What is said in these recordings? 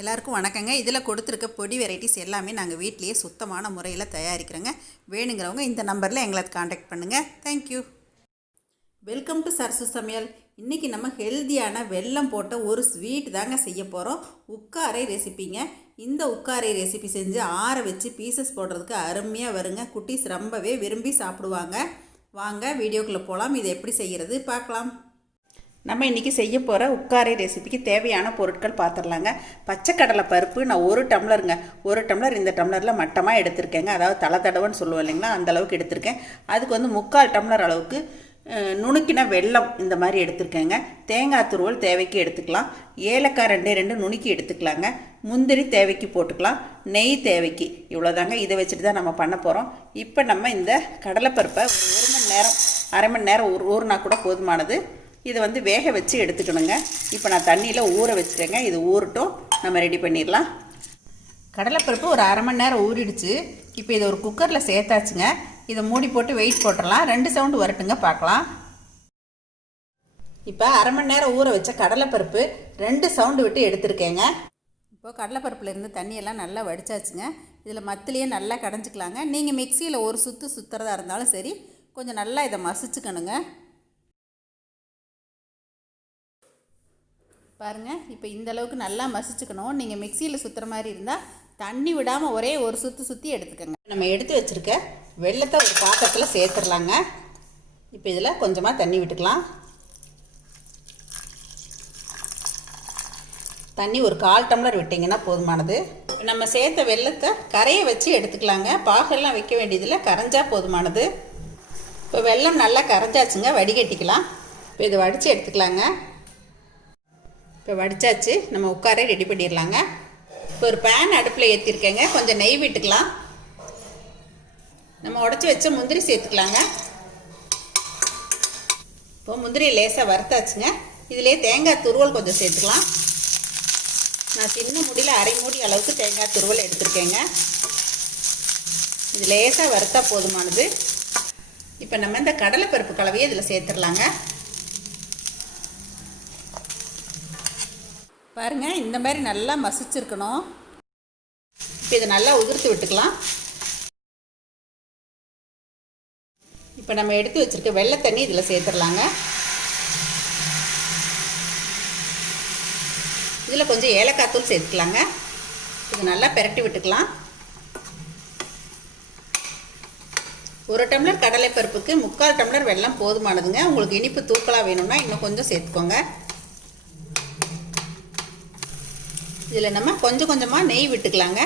எல்லாருக்கும் வணக்கங்க. இதில் கொடுத்துருக்க பொடி வெரைட்டிஸ் எல்லாமே நாங்கள் வீட்லேயே சுத்தமான முறையில் தயாரிக்கிறோங்க. வேணுங்கிறவங்க இந்த நம்பரில் எங்களை காண்டாக்ட் பண்ணுங்கள். தேங்க்யூ. வெல்கம் டு சரசு சமையல். இன்றைக்கி நம்ம ஹெல்த்தியான வெல்லம் போட்ட ஒரு ஸ்வீட் தாங்க செய்ய போகிறோம். உக்காரை ரெசிப்பிங்க. இந்த உக்காரை ரெசிபி செஞ்சு ஆற வச்சு பீசஸ் போடுறதுக்கு அருமையாக வருங்க. குட்டீஸ் ரொம்பவே விரும்பி சாப்பிடுவாங்க. வாங்க வீடியோக்குள்ளே போகலாம். இது எப்படி செய்கிறது பார்க்கலாம். நம்ம இன்றைக்கி செய்ய போகிற உக்காரை ரெசிபிக்கு தேவையான பொருட்கள் பார்த்துடலாங்க. பச்சைக்கடலை பருப்பு நான் 1 டம்ளருங்க. 1 டம்ளர் இந்த டம்ளரில் மட்டமாக எடுத்திருக்கேங்க. அதாவது தலை தடவைன்னு சொல்லுவோம் இல்லைங்களா, அந்த அளவுக்கு எடுத்திருக்கேன். அதுக்கு வந்து 3/4 டம்ளர் அளவுக்கு நுணுக்கின வெல்லம் இந்த மாதிரி எடுத்திருக்கேங்க. தேங்காய் துருவல் தேவைக்கு எடுத்துக்கலாம். ஏலக்காய் 2 நுணுக்கி எடுத்துக்கலாங்க. முந்திரி தேவைக்கு போட்டுக்கலாம். நெய் தேவைக்கு. இவ்வளோதாங்க. இதை வச்சுட்டு தான் நம்ம பண்ண போகிறோம். இப்போ நம்ம இந்த கடலைப்பருப்பை ஒரு 1 மணி நேரம், அரை மணி நேரம் ஊறினா கூட போதுமானது. இதை வந்து வேக வச்சு எடுத்துக்கணுங்க. இப்போ நான் தண்ணியில் ஊற வச்சுட்டேங்க. இது ஊறட்டும், நம்ம ரெடி பண்ணிடலாம். கடலைப்பருப்பு ஒரு அரை மணி நேரம் ஊறிடுச்சு. இப்போ இதை ஒரு குக்கரில் சேர்த்தாச்சுங்க. இதை மூடி போட்டு வெயிட் போட்டுடலாம். 2 சவுண்டு வரட்டுங்க, பார்க்கலாம். இப்போ அரை மணி நேரம் ஊற வச்ச கடலைப்பருப்பு 2 சவுண்டு விட்டு எடுத்துருக்கேங்க. இப்போ கடலைப்பருப்பில் இருந்து தண்ணியெல்லாம் நல்லா வடிச்சாச்சுங்க. இதில் மத்திலேயே நல்லா கடைஞ்சிக்கலாங்க. நீங்கள் மிக்சியில் ஒரு சுற்றுறதா இருந்தாலும் சரி, கொஞ்சம் நல்லா இதை மசிச்சுக்கணுங்க. பாருங்கள், இப்போ இந்த அளவுக்கு நல்லா மசிச்சுக்கணும். நீங்கள் மிக்சியில் சுற்றுற மாதிரி இருந்தால் தண்ணி விடாமல் ஒரே ஒரு சுற்றி எடுத்துக்கோங்க. நம்ம எடுத்து வச்சுருக்க வெல்லத்தை ஒரு பாத்திரத்தில் சேர்த்துடலாங்க. இப்போ இதில் கொஞ்சமாக தண்ணி விட்டுக்கலாம். தண்ணி ஒரு 1/4 டம்ளர் விட்டிங்கன்னா போதுமானது. நம்ம சேர்த்த வெல்லத்தை கரையை வச்சு எடுத்துக்கலாங்க. பாகெல்லாம் வைக்க வேண்டியதில் கரைஞ்சால் போதுமானது. இப்போ வெல்லம் நல்லா கரைஞ்சாச்சுங்க. வடிகட்டிக்கலாம். இப்போ இதை வடித்து எடுத்துக்கலாங்க. இப்போ வடித்தாச்சு. நம்ம உட்கார ரெடி பண்ணிடலாங்க. இப்போ ஒரு பேன் அடுப்பில் ஏற்றிருக்கேங்க. கொஞ்சம் நெய் விட்டுக்கலாம். நம்ம உடச்சி வச்ச முந்திரி சேர்த்துக்கலாங்க. இப்போ முந்திரி லேசாக வறுத்தாச்சுங்க. இதிலே தேங்காய் துருவல் கொஞ்சம் சேர்த்துக்கலாம். நான் சின்ன மூடியில் அரை மூடி அளவுக்கு தேங்காய் துருவல் எடுத்துருக்கேங்க. இது லேசாக வறுத்தா போதுமானது. இப்போ நம்ம இந்த கடலைப்பருப்பு கலவையை இதில் சேர்த்துடலாங்க. பாருங்கள், இந்த மாதிரி நல்லா மசிச்சிருக்கணும். இப்போ இதை நல்லா உதிர்த்து விட்டுக்கலாம். இப்போ நம்ம எடுத்து வச்சுருக்க வெள்ளை தண்ணி இதில் சேர்த்துடலாங்க. இதில் கொஞ்சம் ஏலக்காய் தூள் சேர்த்துக்கலாங்க. இது நல்லா பெரட்டி விட்டுக்கலாம். 1 டம்ளர் கடலைப்பருப்புக்கு 3/4 டம்ளர் வெல்லம் போதுமானதுங்க. உங்களுக்கு இனிப்பு தூக்கலாக வேணும்னா இன்னும் கொஞ்சம் சேர்த்துக்கோங்க. இதில் நம்ம கொஞ்சம் கொஞ்சமாக நெய் விட்டுக்கலாங்க.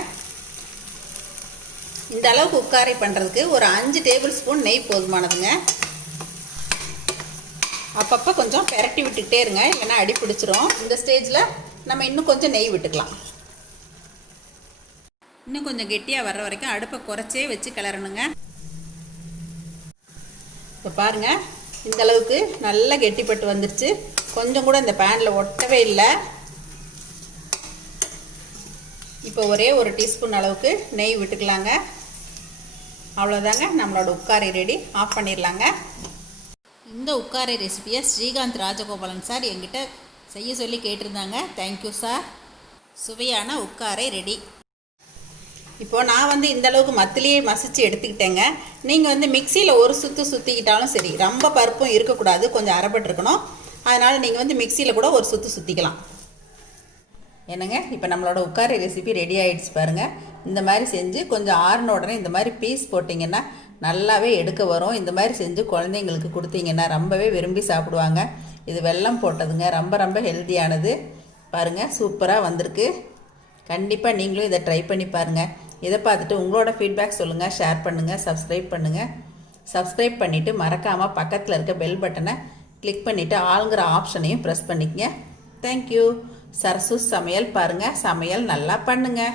இந்த அளவுக்கு உக்காரை பண்ணுறதுக்கு ஒரு 5 டேபிள் ஸ்பூன் நெய் போதுமானதுங்க. அப்பப்போ கொஞ்சம் பெரட்டி விட்டுக்கிட்டே இருங்க, இல்லைன்னா அடி பிடிச்சிரும். இந்த ஸ்டேஜில் நம்ம இன்னும் கொஞ்சம் நெய் விட்டுக்கலாம். இன்னும் கொஞ்சம் கெட்டியாக வர்ற வரைக்கும் அடுப்பை குறைச்சே வச்சு கிளறணுங்க. இப்போ பாருங்கள், இந்த அளவுக்கு நல்லா கெட்டிப்பட்டு வந்துடுச்சு. கொஞ்சம் கூட இந்த பேனில் ஒட்டவே இல்லை. இப்போ ஒரே 1 டீஸ்பூன் அளவுக்கு நெய் விட்டுக்கலாங்க. அவ்வளோதாங்க, நம்மளோட உக்காரை ரெடி. ஆஃப் பண்ணிடலாங்க. இந்த உக்காரை ரெசிபியை ஸ்ரீகாந்த் ராஜகோபாலன் சார் என்கிட்ட செய்ய சொல்லி கேட்டிருந்தாங்க. Thank you sir. சுவையான உக்காரை ரெடி. இப்போது நான் வந்து இந்த அளவுக்கு மத்திலேயே மசிச்சு எடுத்துக்கிட்டேங்க. நீங்கள் வந்து மிக்சியில் ஒரு சுற்றிக்கிட்டாலும் சரி. ரொம்ப பருப்பும் இருக்கக்கூடாது, கொஞ்சம் அரைப்பட்டுருக்கணும். அதனால் நீங்கள் வந்து மிக்சியில் கூட ஒரு சுற்றிக்கலாம். என்னங்க, இப்போ நம்மளோட உக்காரை ரெசிபி ரெடி ஆகிடுச்சு பாருங்கள். இந்த மாதிரி செஞ்சு கொஞ்சம் ஆறின உடனே இந்த மாதிரி பீஸ் போட்டிங்கன்னா நல்லாவே எடுக்க வரும். இந்த மாதிரி செஞ்சு குழந்தைங்களுக்கு கொடுத்தீங்கன்னா ரொம்பவே விரும்பி சாப்பிடுவாங்க. இது வெல்லம் போட்டதுங்க. ரொம்ப ஹெல்த்தியானது. பாருங்கள், சூப்பராக வந்திருக்கு. கண்டிப்பாக நீங்களும் இதை ட்ரை பண்ணி பாருங்கள். இதை பார்த்துட்டு உங்களோட ஃபீட்பேக் சொல்லுங்கள், ஷேர் பண்ணுங்கள், சப்ஸ்கிரைப் பண்ணுங்கள். சப்ஸ்கிரைப் பண்ணிவிட்டு மறக்காமல் பக்கத்தில் இருக்க பெல் பட்டனை கிளிக் பண்ணிவிட்டு ஆளுங்கிற ஆப்ஷனையும் ப்ரெஸ் பண்ணிக்கங்க. தேங்க்யூ. சரசு சமையல் பாருங்கள். சமையல் நல்லா பண்ணுங்கள்.